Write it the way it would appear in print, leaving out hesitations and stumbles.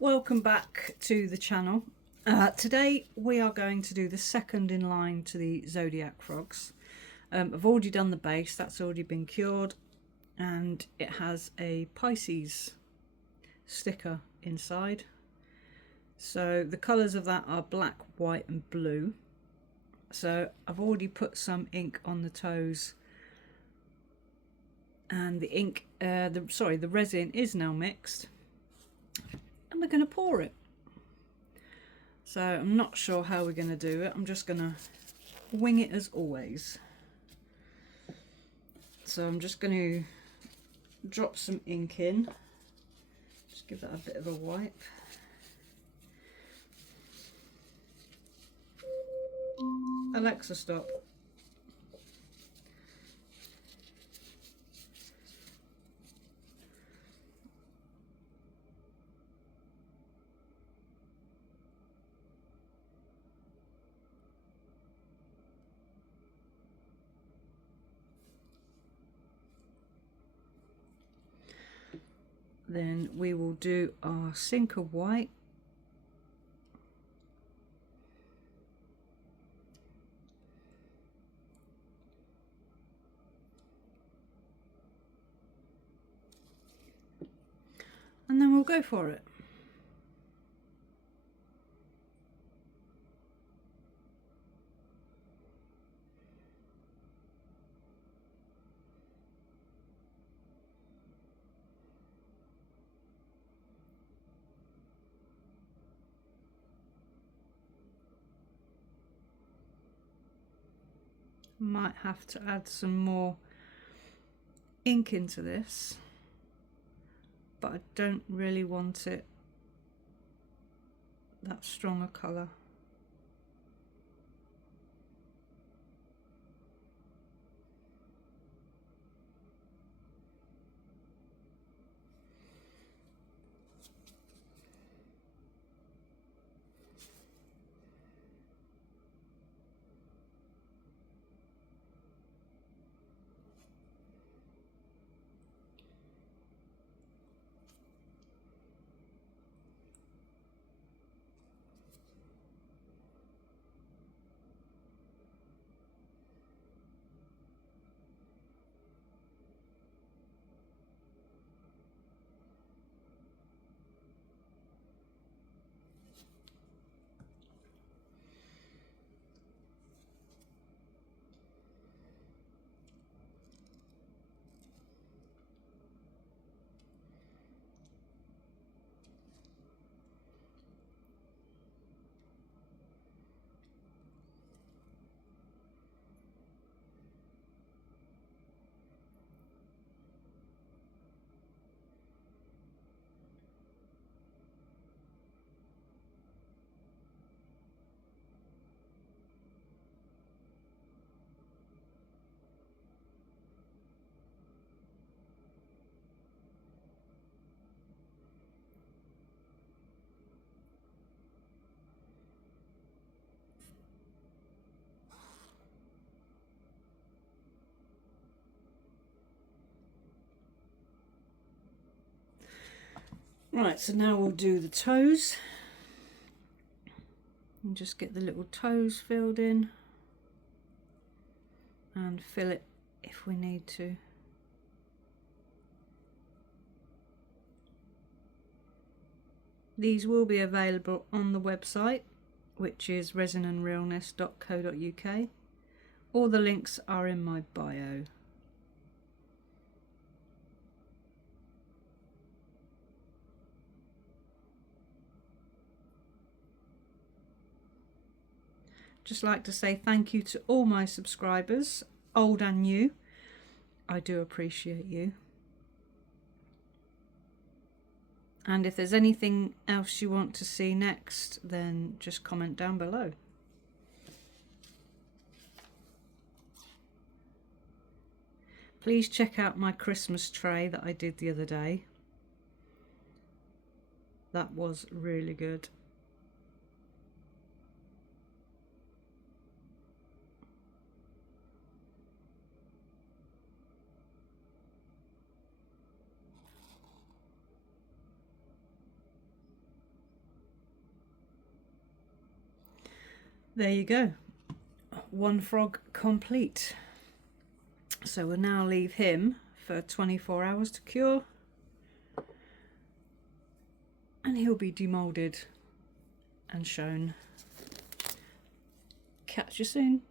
Welcome back to the channel. Today we are going to do the second in line to the Zodiac frogs. I've already done the base, that's already been cured, and it has a Pisces sticker inside. So the colours of that are black, white and blue. So I've already put some ink on the toes, and the ink, the resin is now mixed, and we're going to pour it. So I'm not sure how we're going to do it. I'm just going to wing it as always. So I'm just going to drop some ink in. Just give that a bit of a wipe. Alexa, stop. Then we will do our sinker white. And then we'll go for it. Might have to add some more ink into this, but I don't really want it that strong a colour. Right, so now we'll do the toes. And just get the little toes filled in. And fill it if we need to. These will be available on the website, which is resinandrealness.co.uk. All the links are in my bio. Just like to say thank you to all my subscribers, old and new. I do appreciate you. And if there's anything else you want to see next, then just comment down below. Please check out my Christmas tray that I did the other day. That was really good. there you go. One frog complete. So we'll now leave him for 24 hours to cure. And he'll be demoulded and shown. Catch you soon.